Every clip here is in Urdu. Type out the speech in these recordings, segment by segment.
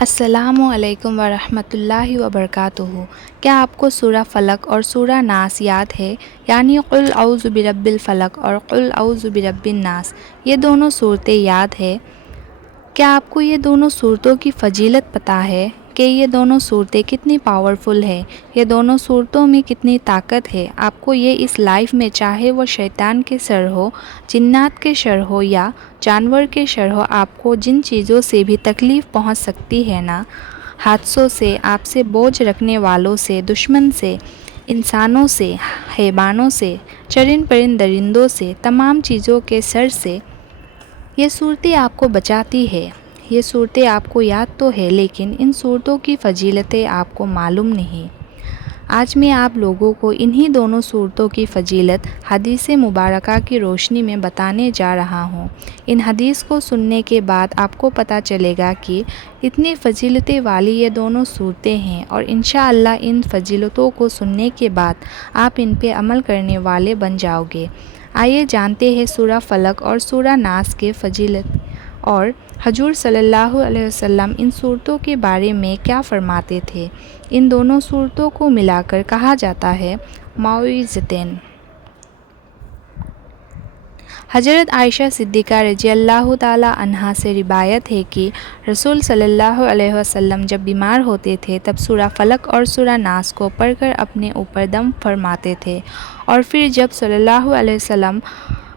السلام علیکم ورحمۃ اللہ وبرکاتہ۔ کیا آپ کو سورہ فلق اور سورہ ناس یاد ہے؟ یعنی قل اعوذ برب الفلق اور قل اعوذ برب الناس، یہ دونوں صورتیں یاد ہے؟ کیا آپ کو یہ دونوں صورتوں کی فضیلت پتہ ہے کہ یہ دونوں صورتیں کتنی پاورفل ہیں؟ یہ دونوں صورتوں میں کتنی طاقت ہے؟ آپ کو یہ اس لائف میں، چاہے وہ شیطان کے شر ہو، جنات کے شر ہو یا جانور کے شر ہو، آپ کو جن چیزوں سے بھی تکلیف پہنچ سکتی ہے نا، حادثوں سے، آپ سے بوجھ رکھنے والوں سے، دشمن سے، انسانوں سے، حیوانوں سے، چرند پرند درندوں سے، تمام چیزوں کے شر سے یہ صورتیں آپ کو بچاتی ہے۔ یہ صورتیں آپ کو یاد تو ہے، لیکن ان صورتوں کی فضیلتیں آپ کو معلوم نہیں۔ آج میں آپ لوگوں کو انہی دونوں صورتوں کی فضیلت حدیث مبارکہ کی روشنی میں بتانے جا رہا ہوں۔ ان حدیث کو سننے کے بعد آپ کو پتہ چلے گا کہ اتنی فضیلتیں والی یہ دونوں صورتیں ہیں، اور انشاءاللہ ان فضیلتوں کو سننے کے بعد آپ ان پہ عمل کرنے والے بن جاؤ گے۔ آئیے جانتے ہیں سورہ فلق اور سورہ ناس کے فضیلت، اور حضور صلی اللہ علیہ وسلم ان صورتوں کے بارے میں کیا فرماتے تھے۔ ان دونوں صورتوں کو ملا کر کہا جاتا ہے معوذتین۔ حضرت عائشہ صدیقہ رضی اللہ تعالی عنہا سے روایت ہے کہ رسول صلی اللہ علیہ وسلم جب بیمار ہوتے تھے تب سورہ فلق اور سورہ ناس کو پڑھ کر اپنے اوپر دم فرماتے تھے، اور پھر جب صلی اللہ علیہ وسلم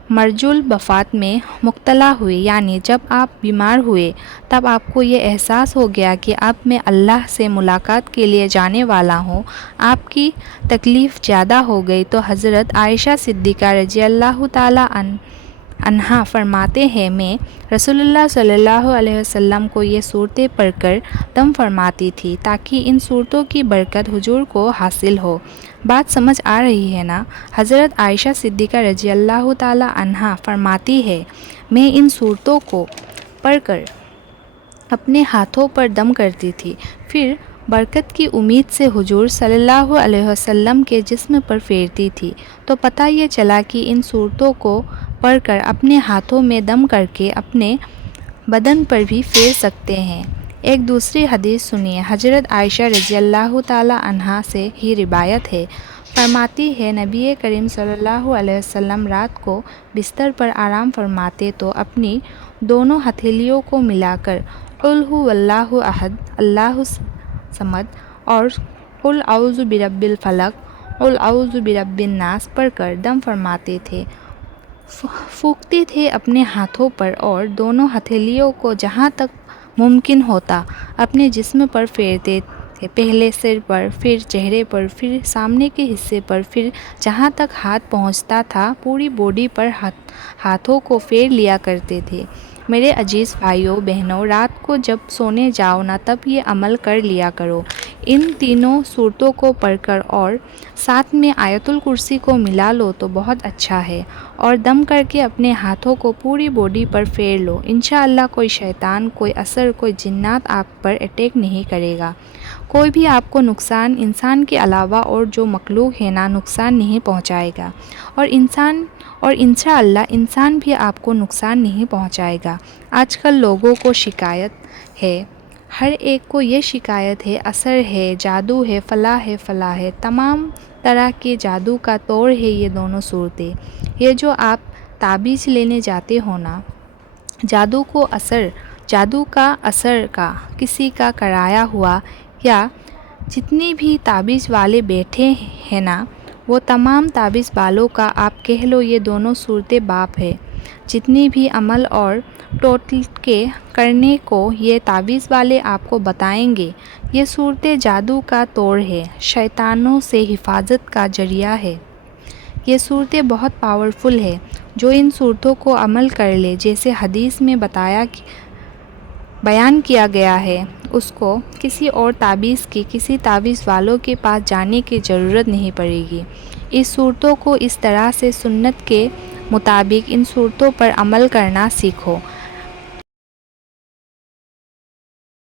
مرض الوفات میں مبتلا ہوئے، یعنی جب آپ بیمار ہوئے، تب آپ کو یہ احساس ہو گیا کہ اب میں اللہ سے ملاقات کے لیے جانے والا ہوں، آپ کی تکلیف زیادہ ہو گئی، تو حضرت عائشہ صدیقہ رضی اللہ تعالی عنہا فرماتے ہیں میں رسول اللہ صلی اللہ علیہ وسلم کو یہ صورتیں پڑھ کر دم فرماتی تھی تاکہ ان صورتوں کی برکت حضور کو حاصل ہو۔ بات سمجھ آ رہی ہے نا؟ حضرت عائشہ صدیقہ رضی اللہ تعالی عنہا فرماتی ہے میں ان صورتوں کو پڑھ کر اپنے ہاتھوں پر دم کرتی تھی، پھر برکت کی امید سے حضور صلی اللہ علیہ وسلم کے جسم پر پھیرتی تھی، تو پتہ یہ چلا کہ ان صورتوں کو پڑھ کر اپنے ہاتھوں میں دم کر کے اپنے بدن پر بھی پھیر سکتے ہیں۔ ایک دوسری حدیث سنیے، حضرت عائشہ رضی اللہ تعالی عنہا سے ہی روایت ہے، فرماتی ہے نبی کریم صلی اللہ علیہ وسلم رات کو بستر پر آرام فرماتے تو اپنی دونوں ہتھیلیوں کو ملا کر قل ھو اللہ احد اللہ الصمد اور قل اعوذ برب الفلق قل اعوذ برب الناس پڑھ کر دم فرماتے تھے، پھونکتے تھے اپنے ہاتھوں پر اور دونوں ہتھیلیوں کو جہاں تک ممکن ہوتا اپنے جسم پر پھیرتے تھے، پہلے سر پر، پھر چہرے پر، پھر سامنے کے حصے پر، پھر جہاں تک ہاتھ پہنچتا تھا پوری باڈی پر ہاتھوں کو پھیر لیا کرتے تھے۔ میرے عزیز بھائیوں بہنوں، رات کو جب سونے جاؤ نا تب یہ عمل کر لیا کرو، ان تینوں صورتوں کو پڑھ کر اور ساتھ میں آیت الکرسی کو ملا لو تو بہت اچھا ہے، اور دم کر کے اپنے ہاتھوں کو پوری باڈی پر پھیر لو، انشاءاللہ کوئی شیطان، کوئی اثر، کوئی جنات آپ پر اٹیک نہیں کرے گا، کوئی بھی آپ کو نقصان انسان کے علاوہ اور جو مخلوق ہے نا نقصان نہیں پہنچائے گا، اور انشاءاللہ انسان بھی آپ کو نقصان نہیں پہنچائے گا۔ آج کل لوگوں کو شکایت ہے، ہر ایک کو یہ شکایت ہے، اثر ہے، جادو ہے، فلاں ہے، تمام طرح کے جادو کا توڑ ہے یہ دونوں صورتیں۔ یہ جو آپ تعبیذ لینے جاتے ہو نا، جادو کا اثر کا کسی کا کرایا ہوا، یا جتنی بھی تعبیذ والے بیٹھے ہیں نا وہ تمام تعبیذ والوں کا آپ کہہ لو یہ دونوں صورتیں باپ ہے۔ جتنی بھی عمل اور ٹوٹکے کرنے کو یہ تعویذ والے آپ کو بتائیں گے، یہ صورتیں جادو کا توڑ ہے، شیطانوں سے حفاظت کا ذریعہ ہے۔ یہ صورتیں بہت پاورفل ہے، جو ان صورتوں کو عمل کر لے جیسے حدیث میں بیان کیا گیا ہے، اس کو کسی اور تعبیذ کی، کسی تعویذ والوں کے پاس جانے کی ضرورت نہیں پڑے گی۔ اس صورتوں کو اس طرح سے سنت کے مطابق ان صورتوں پر عمل کرنا سیکھو۔